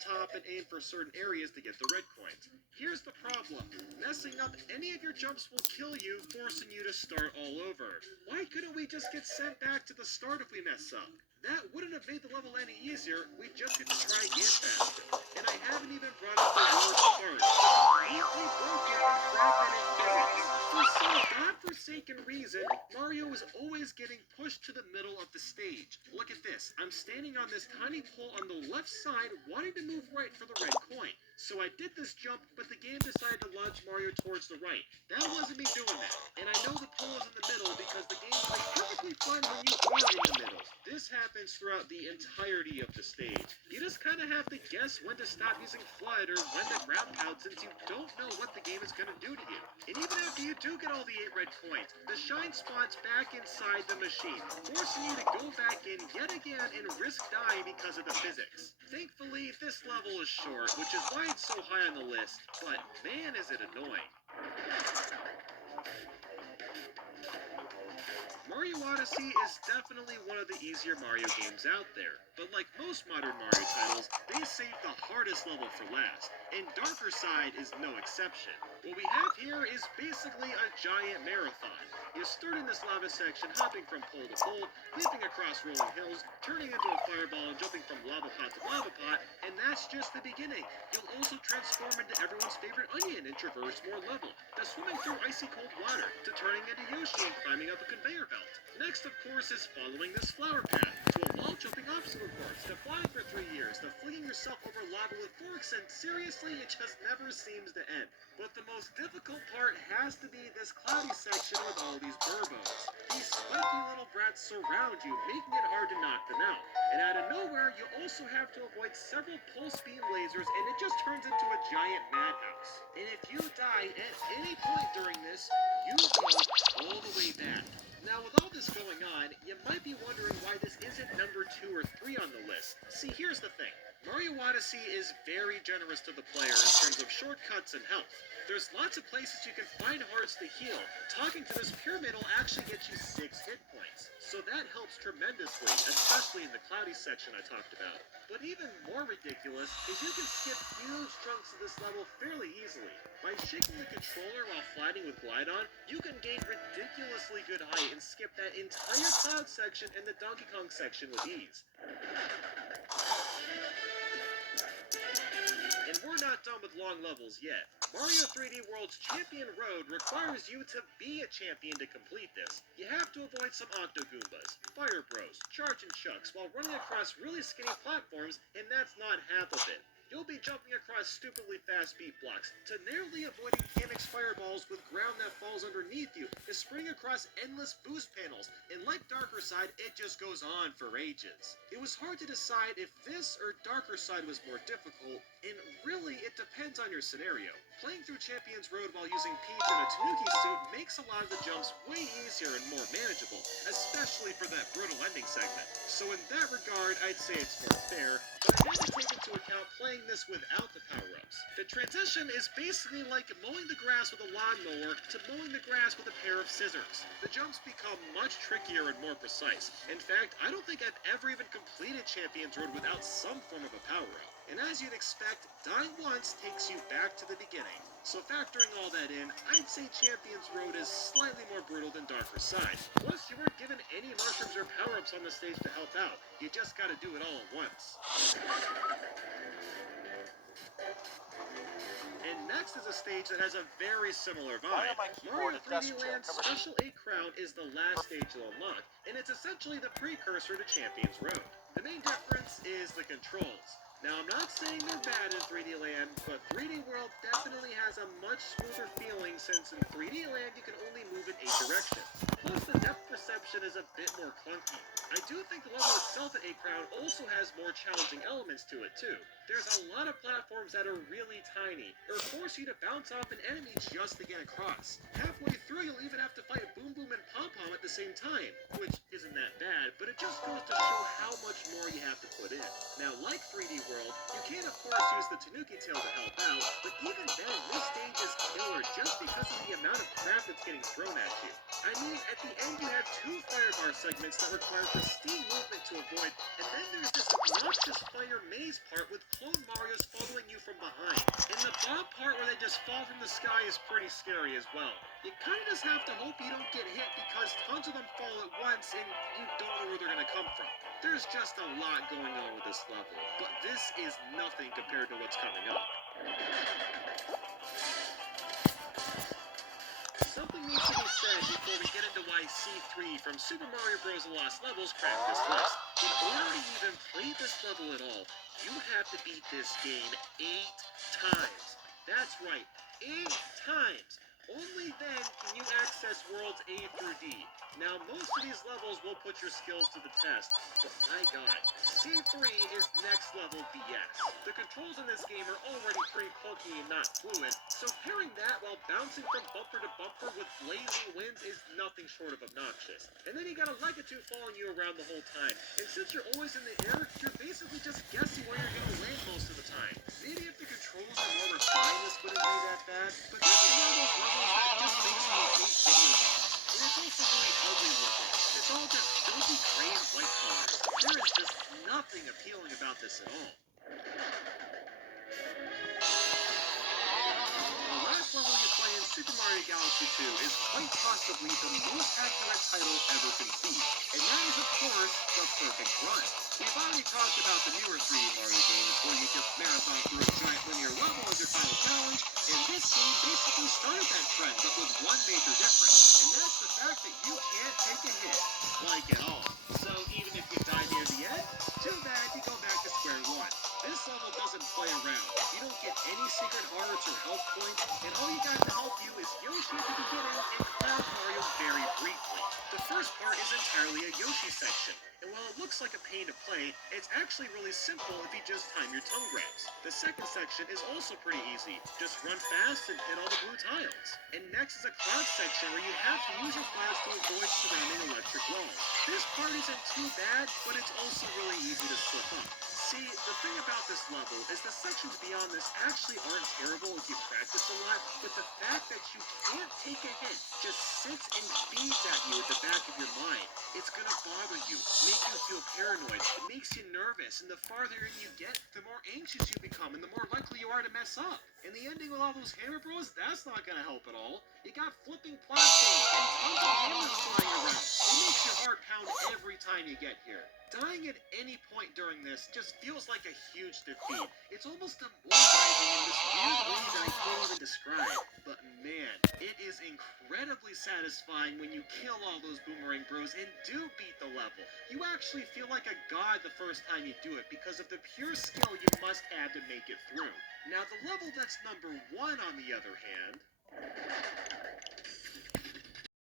top and aim for certain areas to get the red coins. Here's the problem. Messing up any of your jumps will kill you, forcing you to start all over. Why couldn't we just get sent back to the start if we mess up? That wouldn't have made the level any easier, we just get to try again faster. And I haven't even brought up the worst part, the completely broken and fragmented physics. For some godforsaken reason, Mario is always getting pushed to the middle of the stage. Look at this, I'm standing on this tiny pole on the left side, wanting to move right for the red coin. So I did this jump, but the game decided to launch Mario towards the right. That wasn't me doing that, and I know the pole is in the middle because the game plays perfectly fine when you are in the middle. This happens throughout the entirety of the stage. You just kind of have to guess when to stop using FLUDD or when to ground pound since you don't know what the game is going to do to you. And even after you do get all the 8 red coins, the shine spawns back inside the machine, forcing you to go back in yet again and risk dying because of the physics. Thankfully, this level is short, which is why it's so high on the list, but man is it annoying. Mario Odyssey is definitely one of the easier Mario games out there, but like most modern Mario titles, they saved the hardest level for last, and Darker Side is no exception. What we have here is basically a giant marathon. You start in this lava section, hopping from pole to pole, leaping across rolling hills, turning into a fireball and jumping from lava pot to lava pot, and that's just the beginning. You'll also transform into everyone's favorite onion and traverse more level, to swimming through icy cold water, to turning into Yoshi and climbing up a conveyor belt. Next, of course, is following this flower path, to a wall-jumping obstacle course, to flying for 3 years, to flinging yourself over lava with forks, and seriously, it just never seems to end. But the most difficult part has to be this cloudy section with all these burbos. These spiky little brats surround you, making it hard to knock them out. And out of nowhere, you also have to avoid several pulse beam lasers, and it just turns into a giant madhouse. And if you die at any point during this, you go all the way back. Now, with all this going on, you might be wondering why this isn't number 2 or 3 on the list. See, here's the thing. Mario Odyssey is very generous to the player in terms of shortcuts and health. There's lots of places you can find hearts to heal. Talking to this pyramid will actually get you 6 hit points. So that helps tremendously, especially in the cloudy section I talked about. But even more ridiculous is you can skip huge chunks of this level fairly easily. By shaking the controller while sliding with Glide On, you can gain ridiculously good height and skip that entire cloud section and the Donkey Kong section with ease. And we're not done with long levels yet. Mario 3D World's Champion Road requires you to be a champion to complete this. You have to avoid some Octogoombas, Fire Bros, Charge and Chucks while running across really skinny platforms, and that's not half of it. You'll be jumping across stupidly fast beat blocks, to narrowly avoiding Kamix fireballs with ground that falls underneath you, to spring across endless boost panels, and like Darker Side, it just goes on for ages. It was hard to decide if this or Darker Side was more difficult, and really it depends on your scenario. Playing through Champion's Road while using Peach in a Tanuki suit makes a lot of the jumps way easier and more manageable, especially for that brutal ending segment. So in that regard, I'd say it's more fair, but I had to take into account playing this without the power-ups. The transition is basically like mowing the grass with a lawnmower to mowing the grass with a pair of scissors. The jumps become much trickier and more precise. In fact, I don't think I've ever even completed Champion's Road without some form of a power-up. And as you'd expect, dying once takes you back to the beginning. So factoring all that in, I'd say Champion's Road is slightly more brutal than Darker Side. Plus, you weren't given any mushrooms or power-ups on the stage to help out. You just gotta do it all at once. And next is a stage that has a very similar vibe. Mario 3D Land's Special 8 Crown is the last stage to unlock, and it's essentially the precursor to Champion's Road. The main difference is the controls. Now, I'm not saying they're bad in 3D Land, but 3D World definitely has a much smoother feeling since in 3D Land you can only move in 8 directions. Plus, the depth perception is a bit more clunky. I do think the level itself at 8 Crown also has more challenging elements to it, too. There's a lot of platforms that are really tiny, or force you to bounce off an enemy just to get across. Halfway through, you'll even have to fight Boom Boom and Pom Pom at the same time, which isn't that bad, but it just goes to show how much more you have to put in. Now, like 3D World, you can of course use the Tanuki tail to help out, but even then, this stage is killer just because of the amount of crap that's getting thrown at you. I mean, at the end you have 2 fire bar segments that require pristine movement to avoid, and then there's this obnoxious fire maze part with clone Marios following you from behind. And the bomb part where they just fall from the sky is pretty scary as well. You kind of just have to hope you don't get hit because tons of them fall at once and you don't know where they're going to come from. There's just a lot going on with this level, but this is nothing compared to what's coming up. Something needs to be said before we get into why C3 from Super Mario Bros. The Lost Levels cracked this list. In order to even play this level at all, you have to beat this game 8 times. That's right, 8 times. Only then can you access worlds A through D. Now, most of these levels will put your skills to the test, but my god, C3 is next level BS. The controls in this game are already pretty pokey and not fluid, so pairing that while bouncing from bumper to bumper with blazing winds is nothing short of obnoxious. And then you got a Legato following you around the whole time, and since you're always in the air, you're basically just guessing where you're going to land most of the time. Maybe if the controls are more refined, this wouldn't be that bad, but this is one of those levels that just makes me hate video games. And it's also really ugly looking. It's all just filthy gray and white colors. There is just nothing appealing about this at all. The last level you play in Super Mario Galaxy 2 is quite possibly the most accurate title ever conceived. And that is, of course, the perfect run. We've already talked about the newer 3D Mario games where you just marathon through a giant linear level as your final challenge, and this game basically started that trend, but with one major difference, and that's the fact that you can't take a hit, like at all. So even if you die near the end, too bad, you go back to square one. This level doesn't play around. You don't get any secret hearts or health points, and all you got to help you is Yoshi at the beginning and Cloud Mario very briefly. The first part is entirely a Yoshi section, and while it looks like a pain to play, it's actually really simple if you just time your tongue grabs. The second section is also pretty easy. Just run fast and hit all the blue tiles. And next is a cloud section where you have to use your clouds to avoid surrounding electric walls. This part isn't too bad, but it's also really easy to slip up. See, the thing about this level is the sections beyond this actually aren't terrible if you practice a lot, but the fact that you can't take a hit just sits and feeds at you at the back of your mind. It's gonna bother you, make you feel paranoid, it makes you nervous, and the farther in you get, the more anxious you become, and the more likely you are to mess up. And the ending with all those hammer bros, that's not gonna help at all. You got flipping platforms and tons of hammers flying around. It makes your heart pound every time you get here. Dying at any point during this just feels like a huge defeat. It's almost demoralizing in this weird way that I can't even describe. But man, it is incredibly satisfying when you kill all those boomerang bros and do beat the level. You actually feel like a god the first time you do it because of the pure skill you must have to make it through. Now the level that's number 1 on the other hand